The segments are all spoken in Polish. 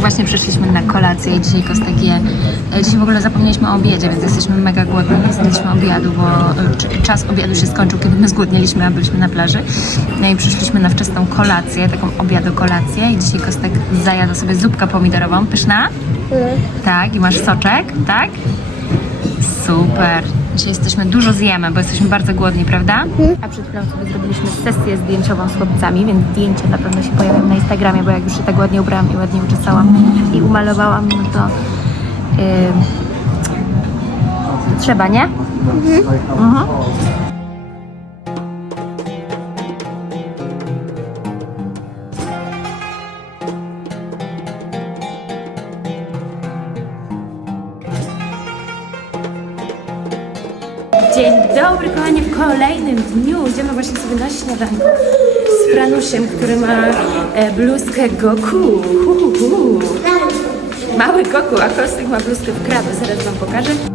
Właśnie przyszliśmy na kolację i dzisiaj Kostek je. e, Dzisiaj w ogóle zapomnieliśmy o obiedzie, więc jesteśmy mega głodni. Nie zjedliśmy obiadu, bo e, czas obiadu się skończył, kiedy my zgłodnieliśmy, a byliśmy na plaży. No i przyszliśmy na wczesną kolację, taką obiadu kolację i dzisiaj Kostek zajada sobie zupkę pomidorową. Pyszna? Tak, i masz soczek, tak? Super. Dzisiaj jesteśmy, dużo zjemy, bo jesteśmy bardzo głodni, prawda? A przed chwilą sobie zrobiliśmy sesję zdjęciową z chłopcami, więc zdjęcia na pewno się pojawią na Instagramie, bo jak już się tak ładnie ubrałam i ładnie uczesałam i umalowałam, no to yy, trzeba, nie? Mhm. Dzień dobry kochani, w kolejnym dniu idziemy właśnie sobie na śniadanko z Franusiem, który ma e, bluzkę Goku. Hu, hu, hu. Mały Goku, a Kostek ma bluzkę w kraby, zaraz wam pokażę.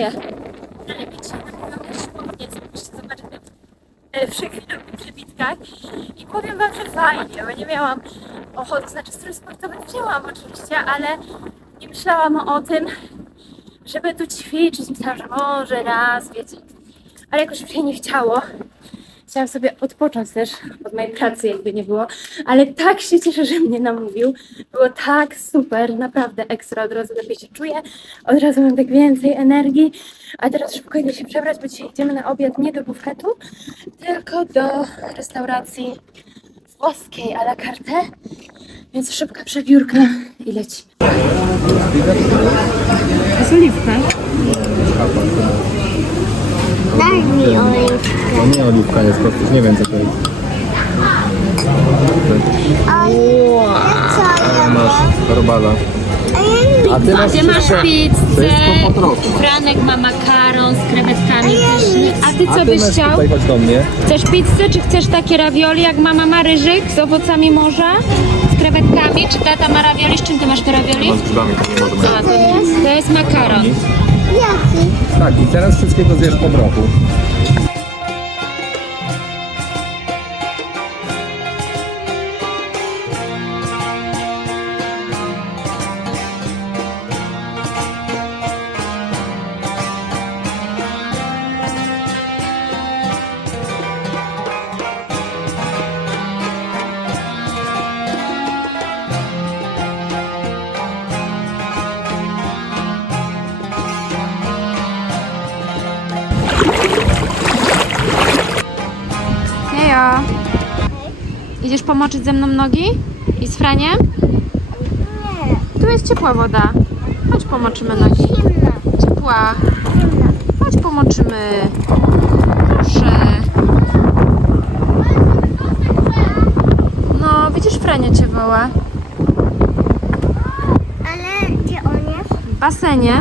Jak wyje? zobaczyć e, w przekwitowych przebitkach i powiem Wam, że fajnie, bo nie miałam ochoty, znaczy strój sportowy wzięłam oczywiście, ale nie myślałam o tym, żeby tu ćwiczyć. Myślałam, że może raz, wiecie, ale jakoś mi się nie chciało. Chciałam sobie odpocząć też od mojej pracy, jakby nie było, ale tak się cieszę, że mnie namówił. Było tak super, naprawdę ekstra, od razu lepiej się czuję, od razu mam tak więcej energii. A teraz szybko idę się przebrać, bo dzisiaj idziemy na obiad nie do bufetu, tylko do restauracji włoskiej à la carte. Więc szybka przebiórka i leci. Jest oliwka. Daj mi oliwkę. To nie oliwka jest, to już nie wiem co to jest. Co ja Masz robala. A ty masz, Ty masz wszystko- To pizzę, jest. Franek ma makaron z krewetkami pyszny. A ty co A ty byś masz chciał? tutaj chodź do mnie. Chcesz pizzę, czy chcesz takie ravioli, jak mama ma ryżyk z owocami morza? Z krewetkami? Czy tata ma ravioli? Z czym ty masz te ravioli? Mam z grzybami, to nie to, to jest makaron. Jaki? Tak, i teraz wszystkiego zjesz po trochu. Pomoczyć ze mną nogi? I z Franiem? Nie. Tu jest ciepła woda. Chodź pomoczymy nogi. Zimna. Ciepła. Zimna. Chodź pomoczymy. Proszę. No, widzisz, Frania cię woła. Ale gdzie on jest? W basenie.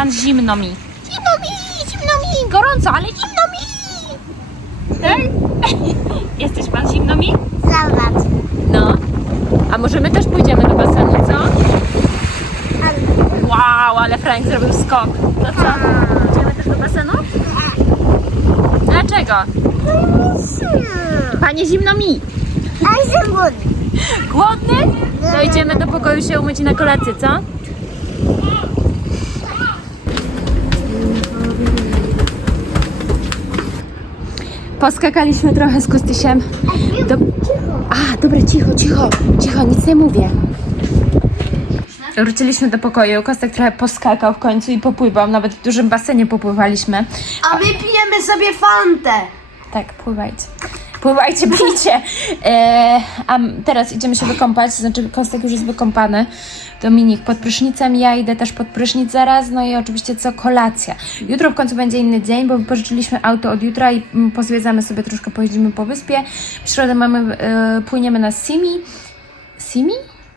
Pan zimno mi. Zimno mi, zimno mi. Gorąco, ale zimno mi. Tak? Jesteś pan zimno mi? Zobacz. No. A może my też pójdziemy do basenu, co? Wow, ale Frank zrobił skok. To co? Idziemy też do basenu? Dlaczego? Panie zimno mi. A jestem głodny. Głodny? To idziemy do pokoju się umyć i na kolację, co? Poskakaliśmy trochę z Kostysiem. Do... A, dobra, cicho, cicho, cicho, nic nie mówię. Wróciliśmy do pokoju. Kostek trochę poskakał w końcu i popływał. Nawet w dużym basenie popływaliśmy. A my pijemy sobie fantę. Tak, pływajcie. Pływajcie, pijcie. E, a teraz idziemy się wykąpać, znaczy Kostek już jest wykąpany. Dominik pod prysznicem, ja idę też pod prysznic zaraz, no i oczywiście co kolacja. Jutro w końcu będzie inny dzień, bo wypożyczyliśmy auto od jutra i pozwiedzamy sobie troszkę, pojeździmy po wyspie. W środę mamy, e, płyniemy na Simi. Simi?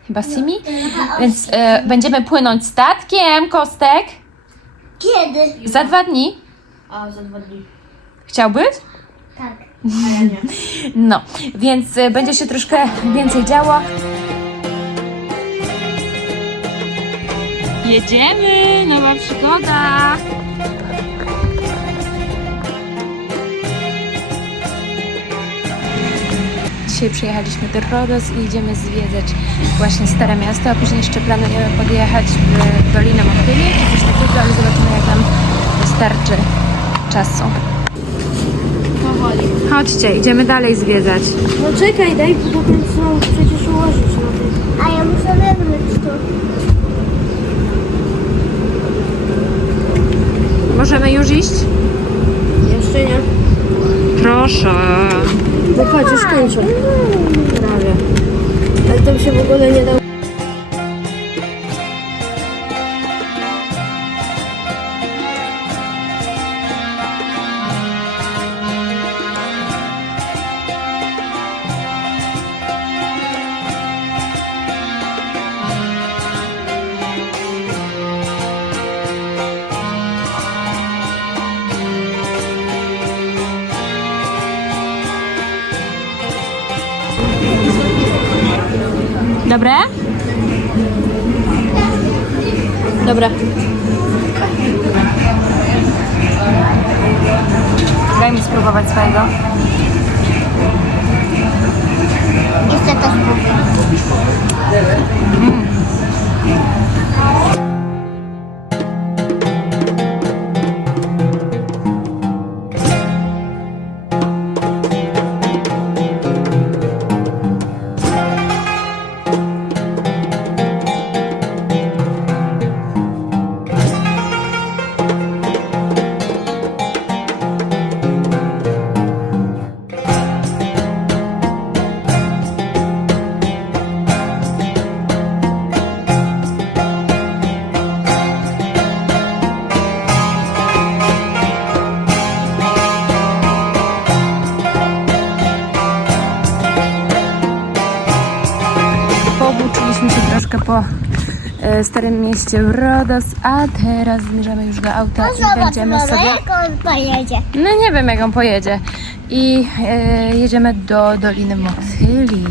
Chyba Simi? Więc e, będziemy płynąć statkiem, Kostek. Kiedy? Za dwa dni. A, za dwa dni. Chciałbyś? Tak. No, więc y, będzie się troszkę więcej działo. Jedziemy, nowa przygoda. Dzisiaj przyjechaliśmy do Rodos i idziemy zwiedzać właśnie Stare Miasto, a później jeszcze planujemy podjechać w Dolinę Motyli czy coś takiego, ale zobaczymy jak nam wystarczy czasu. Powoli. Chodźcie, idziemy dalej zwiedzać. No czekaj, daj potem co przecież ułożyć na tym. A ja muszę wywrócić to. Możemy już iść? Jeszcze nie. Proszę. Bo patrz, już kończą. Prawie. Ale tam się w ogóle nie da. Dobre? Dobra. Daj mi spróbować swojego. Jeszcze też Pouczyliśmy e, Starym Mieście w Rodos, a teraz zmierzamy już do auta i będziemy sobie... jak on pojedzie. No nie wiem jak on pojedzie. I e, jedziemy do Doliny Motyli.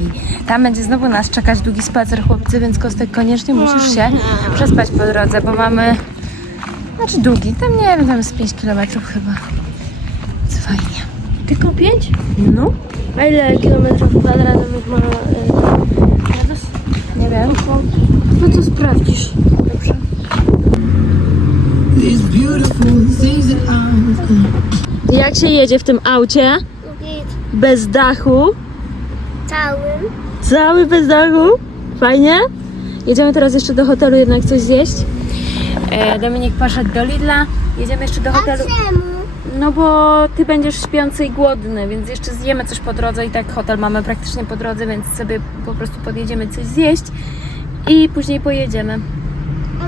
Tam będzie znowu nas czekać długi spacer chłopcy, więc Kostek koniecznie musisz się przespać po drodze, bo mamy... Znaczy długi, tam nie wiem, tam jest 5 km chyba. Więc fajnie. Tylko pięć? No, A ile kilometrów kwadratowych ma y, Rados? nie wiem. Sprawdzisz. Dobrze. Jak się jedzie w tym aucie? Bez dachu? Całym. Cały bez dachu? Fajnie? Jedziemy teraz jeszcze do hotelu jednak coś zjeść. E, Dominik poszedł do Lidla. Jedziemy jeszcze do hotelu. czemu? No bo ty będziesz śpiący i głodny, więc jeszcze zjemy coś po drodze i tak hotel mamy praktycznie po drodze, więc sobie po prostu podjedziemy coś zjeść i później pojedziemy.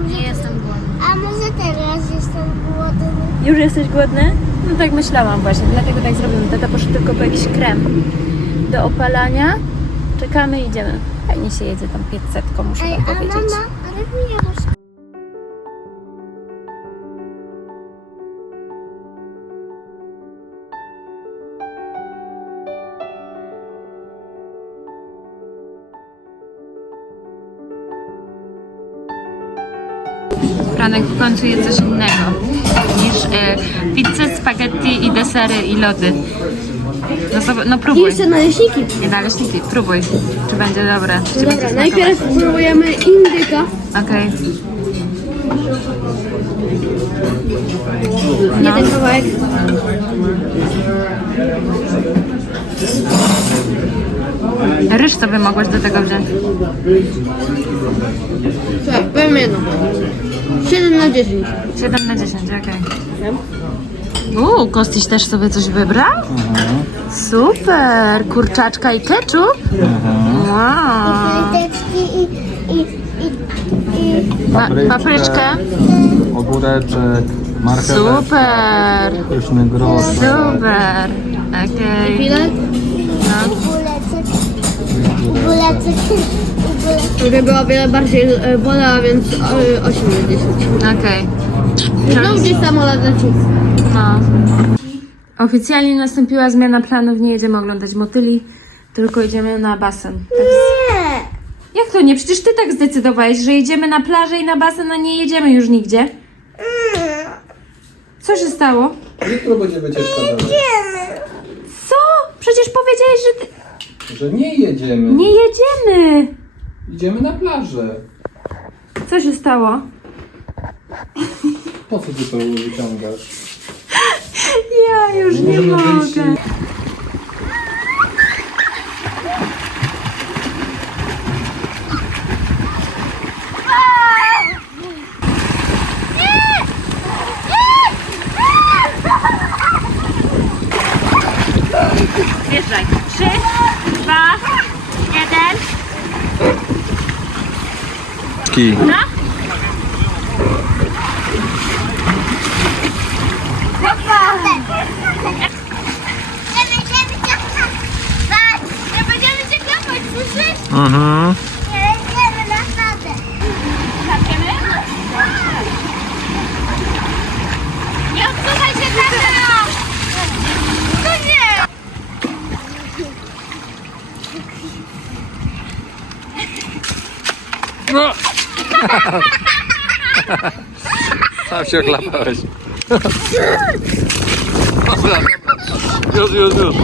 Nie jestem głodny. A może teraz jestem głodny? Już jesteś głodny? No tak myślałam właśnie, dlatego tak zrobimy. Tata poszedł tylko po jakiś krem do opalania. Czekamy i idziemy. Fajnie się jedzie tam 500, muszę Ej, wam a powiedzieć. mama, ale nie masz. Franek w końcu je coś innego niż e, pizzę, spaghetti i desery i lody. No, zob- no próbuj. Jeszcze naleśniki. I naleśniki, próbuj. Czy będzie dobre? Czy ci będzie Dobra, smakować? najpierw spróbujemy indyka. Okej. Nie ten kawałek. Ryż sobie mogłaś do tego wziąć. Tak, powiem jedno. 7 na 10. 7 na 10, okej. Uuu, Kostiś też sobie coś wybrał? Super! Kurczaczka i ketchup? Wow! I, i, i, i Pa papryczkę? Ogóreczek, marcheweczka, Super! pyszny grosz. Super! I bulecek. Który była o wiele bardziej e, bolała, więc e, 8 na 10. Okej. Znowu gdzieś samolot leci. No. Oficjalnie nastąpiła zmiana planów. Nie jedziemy oglądać motyli, tylko jedziemy na basen. Tak Nie. Jak to nie? Przecież ty tak zdecydowałeś, że jedziemy na plażę i na basen, a nie jedziemy już nigdzie. Co się stało? Jutro będzie wycieczka dalej. Co? Przecież powiedziałeś, że ty... Że nie jedziemy. nie jedziemy. Idziemy na plażę. Co się stało? Po co ty to wyciągasz? Ja już nie Możemy wyjść mogę. Ki. Nie będziemy cię chlapać. Nie będziemy cię chlapać, słyszysz? Mhm. Nie będziemy naprawdę. Zaczniemy? Nie odsuwaj się tata! No nie! Sam się ochlapałeś. Dobra, dobra. Już, już, już.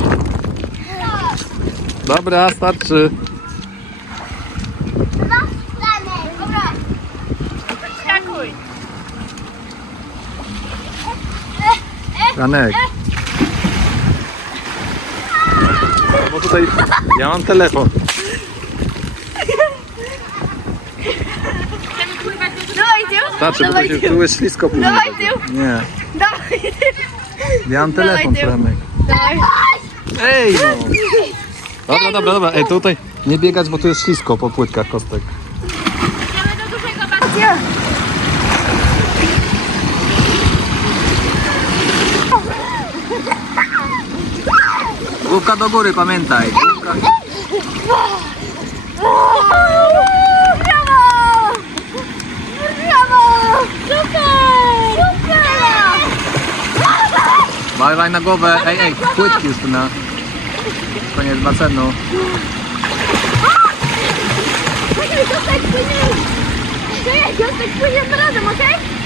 Dobra, starczy. Janek. Bo tutaj ja mam telefon. Dawaj tył! Starczy, bo tu, się, tu jest ślisko później. Dawaj tył. Nie. Dawaj Ja mam telefon, tył. Franek. Dawaj. Ej no. Dobra, dobra, dobra. Ej, tutaj nie biegać, bo tu jest ślisko po płytkach kostek. Główka do góry, pamiętaj. Główka. Uważaj na głowę. Ej, ej, płytki już tu na koniec basenu. Kostek płynie! Czekaj, kostek płynie razem, okej? Trzy,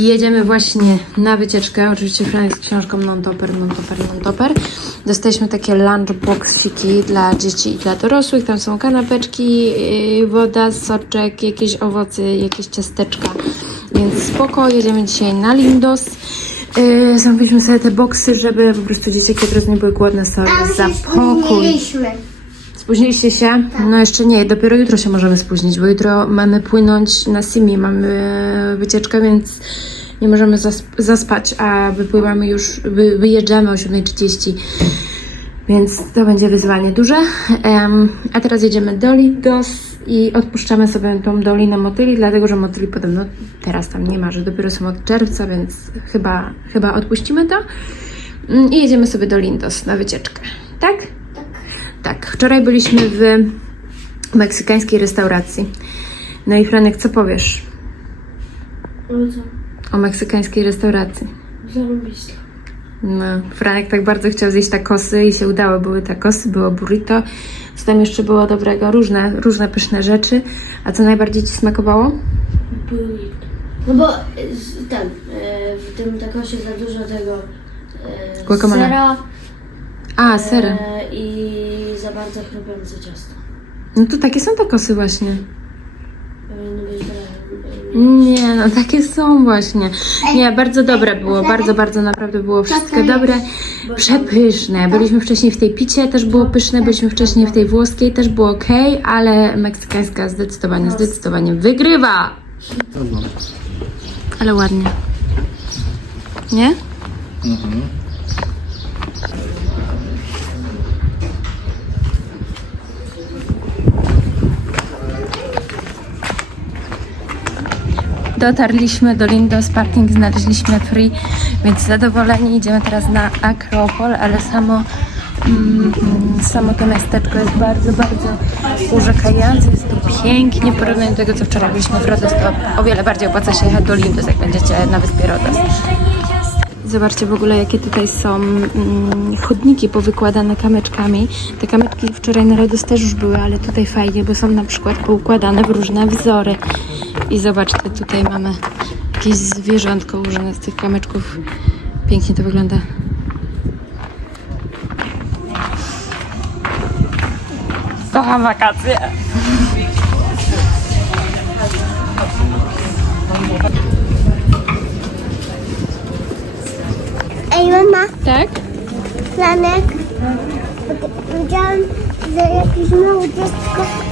I jedziemy właśnie na wycieczkę. Oczywiście Franek z książką Non-Topper, Non-Topper, Non-Topper. Dostaliśmy takie lunchboxiki dla dzieci i dla dorosłych. Tam są kanapeczki, yy, woda, soczek, jakieś owoce, jakieś ciasteczka. Więc spoko, jedziemy dzisiaj na Lindos. Yy, zamówiliśmy sobie te boksy, żeby po prostu dzieciaki od razu nie były głodne sobie za pokój. Spóźniliście się? No jeszcze nie, dopiero jutro się możemy spóźnić, bo jutro mamy płynąć na Simi, mamy wycieczkę, więc nie możemy zasp- zaspać, a wypływamy już, wy- wyjeżdżamy o 7.30, więc to będzie wyzwanie duże. Em, a teraz jedziemy do Lidos i odpuszczamy sobie tą Dolinę Motyli, dlatego że motyli podobno teraz tam nie ma, że dopiero są od czerwca, więc chyba, chyba odpuścimy to. Mm, I jedziemy sobie do Lindos na wycieczkę. Tak? Tak. Wczoraj byliśmy w meksykańskiej restauracji. No i Franek, co powiesz o meksykańskiej restauracji? Zarąbiste. No, Franek tak bardzo chciał zjeść takosy i się udało. Były takosy, było burrito. Co tam jeszcze było dobrego? Różne, różne pyszne rzeczy. A co najbardziej Ci smakowało? Burrito. No bo ten, e, w tym takosie za dużo tego e, Guacamole. sera A, sery. e, i za bardzo chrupiące ciasto. No to takie są takosy właśnie. Być trochę Nie, no takie są właśnie. Nie, bardzo dobre było, bardzo, bardzo naprawdę było wszystko dobre. Przepyszne. Byliśmy wcześniej w tej picie, też było pyszne, byliśmy wcześniej w tej włoskiej, też było ok, ale meksykańska zdecydowanie, zdecydowanie wygrywa. Ale ładnie. Nie? Dotarliśmy do Lindos, parking znaleźliśmy free, więc zadowoleni. Idziemy teraz na Akropol, ale samo, mm, samo to miasteczko jest bardzo, bardzo urzekające. Jest tu pięknie. W porównaniu do tego, co wczoraj byliśmy w Rodos, to o wiele bardziej opłaca się jechać do Lindos, jak będziecie na wyspie Rodos. Zobaczcie w ogóle, jakie tutaj są mm, chodniki powykładane kamyczkami. Te kamyczki wczoraj na Rodos też już były, ale tutaj fajnie, bo są na przykład poukładane w różne wzory. I zobaczcie, tutaj mamy jakieś zwierzątko ułożone z tych kamyczków. Pięknie to wygląda. Kocham wakacje. Ej, mama, Tak? planek. Widziałam, że jakieś małe dziecko.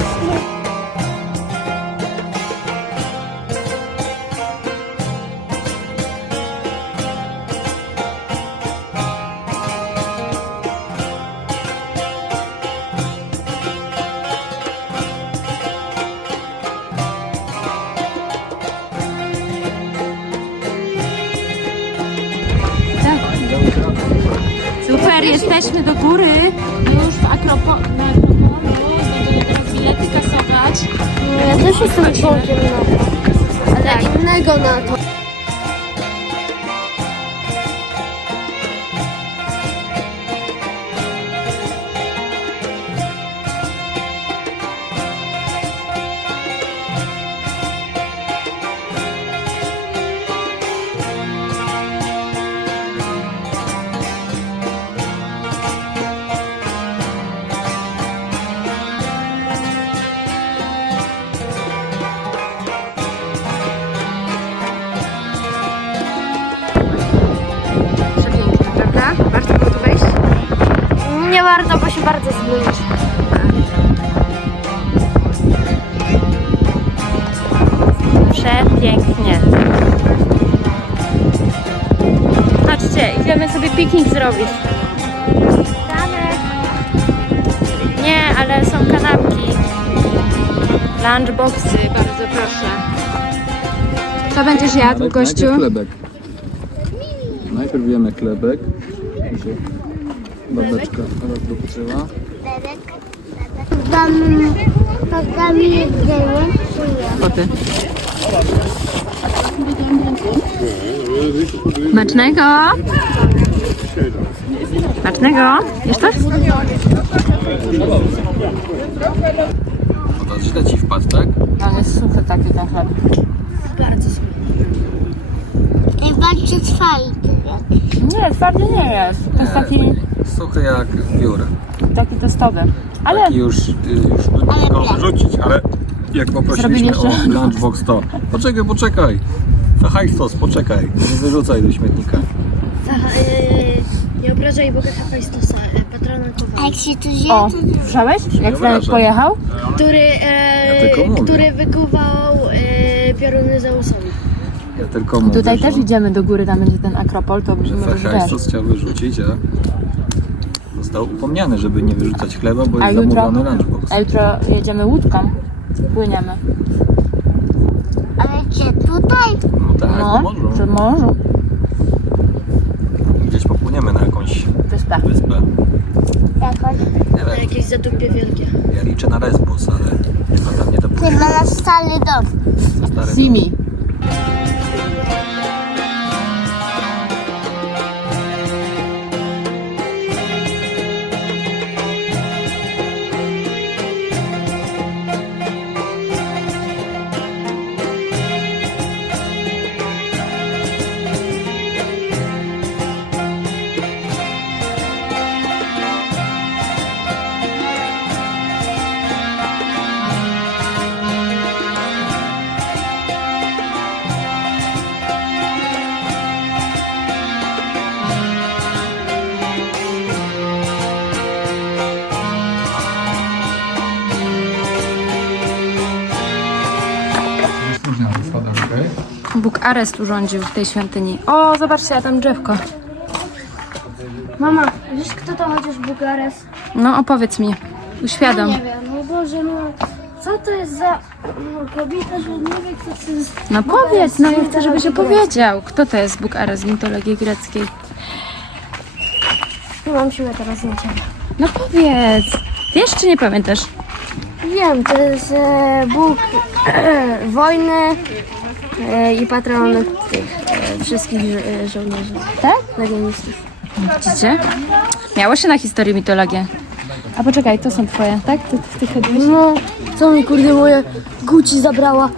Jesteśmy do góry. Już w Akropo... na Akropolu. Będziemy teraz bilety kasować. Ja też jestem członkiem NATO, ale innego NATO. Warto, bo się bardzo zmylić. Przepięknie. Chodźcie, idziemy sobie piknik zrobić. Nie, ale są kanapki. Lunchboxy, bardzo proszę. Co będziesz jadł, gościu? Najpierw chlebek. Najpierw jemy chlebek. Babeczka. Dam, dam jedzenie. Koty. Smacznego! Smacznego! Jeszcze? No to źle ci wpadł, tak? On jest suchy taki ten chleb. I bardzo fajny. Nie, twardy nie jest. To jest taki, Suchy jak wiór. taki testowy. Ale Taki już, y, już go wyrzucić, ale jak poprosiliśmy jeszcze- o lunchbox to poczekaj, poczekaj. Hajstos, poczekaj. Nie wyrzucaj do śmietnika. Nie obrażaj Boga Hefajstosa, patrona A jak się tu zje, o, to słyszałeś? Jak Franek pojechał? który, Ja tylko e, mówię. który wykuwał e, pioruny za łusami. Ja tylko mówię, Tutaj że też idziemy do góry, tam będzie ten Akropol, to że też. Hajstos chciał wyrzucić, a został upomniany, żeby nie wyrzucać chleba, bo jest jutro? zamówiony lunchbox. A jutro jedziemy łódką. Płyniemy. Ale gdzie? Tutaj? No tak, No, no, przy morzu. Gdzieś popłyniemy na jakąś Wyspę. wyspę. Jakoś. Nie wiem, Jakieś zadupie wielkie. ja liczę na Lesbos, ale chyba tam nie dopłyniemy. ma nasz stary dom. Stary Simi. Bóg areszt urządził w tej świątyni. O, zobaczcie, a tam drzewko. Mama, wiesz kto to chociaż Bukarest? No, opowiedz mi. Uświadom. Nie wiem, no Boże, no co to jest za no, kobieta, że nie wie kto to jest. No powiedz, no ja chcę, żebyś opowiedział. Kto to jest Bóg areszt w mitologii greckiej? Nie mam siły teraz nie ciebie. No powiedz. Wiesz, czy nie pamiętasz? Wiem, to jest e, Bóg wojny e, i patron tych e, wszystkich żo- e, żołnierzy. Tak? Legionistów. Widzicie? Miało się na historii mitologię. A poczekaj, to są twoje, tak? Ty, ty, ty chodziłeś? No, co mi kurde moje Gucci zabrała?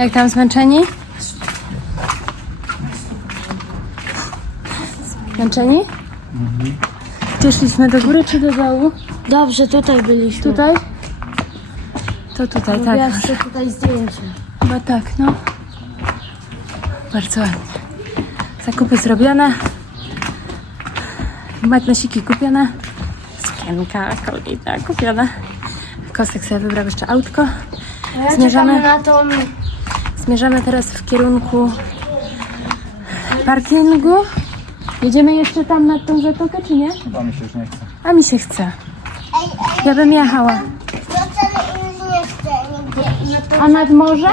Jak tam zmęczeni? Zmęczeni? Gdzie szliśmy, do góry czy do dołu? Dobrze, tutaj byliśmy. Tutaj? To tutaj, tak. Ja chcę tutaj zdjęcie. Chyba tak, no. Bardzo ładnie. Zakupy zrobione. Magnesiki kupione. Sukienka kolejna kupiona. Kostek sobie wybrał jeszcze autko. Ja Zmierzamy. czekamy na tą Zmierzamy teraz w kierunku parkingu. Jedziemy jeszcze tam nad tą zatokę, czy nie? Chyba mi się już nie chce. A mi się chce. Ja bym jechała. A nad morze?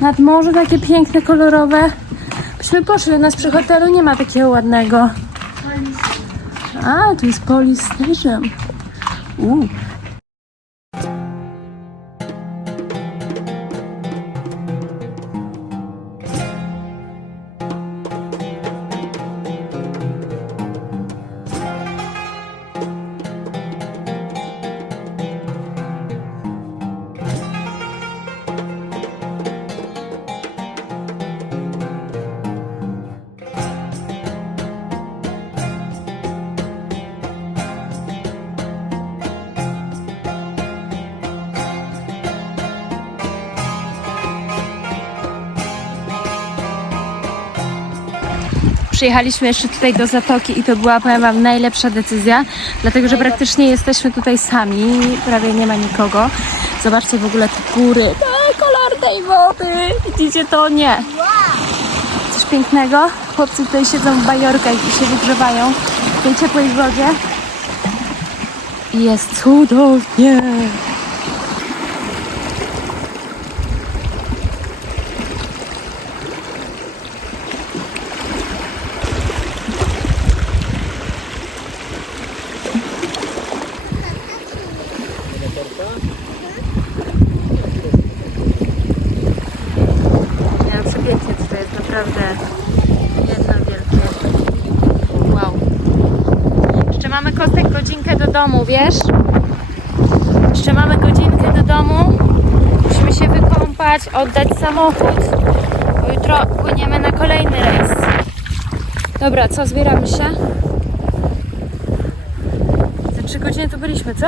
Nad morze takie piękne, kolorowe. Byśmy poszli, u nas przy hotelu nie ma takiego ładnego. A, tu jest Police Station. Uuu. Przyjechaliśmy jeszcze tutaj do Zatoki i to była, powiem Wam, najlepsza decyzja, dlatego że praktycznie jesteśmy tutaj sami, prawie nie ma nikogo. Zobaczcie w ogóle te góry, Ej, kolor tej wody, widzicie to? Nie. Coś pięknego. Chłopcy tutaj siedzą w bajorkach i się wygrzewają w tej ciepłej wodzie. I jest cudownie. Ja przepięknie tutaj jest naprawdę jedno wielkie wow. Jeszcze mamy kostek godzinkę do domu, wiesz? Jeszcze mamy godzinkę do domu. Musimy się wykąpać, oddać samochód. Bo jutro płyniemy na kolejny rejs. Dobra, co, zbieramy się? Za trzy godziny tu byliśmy, co?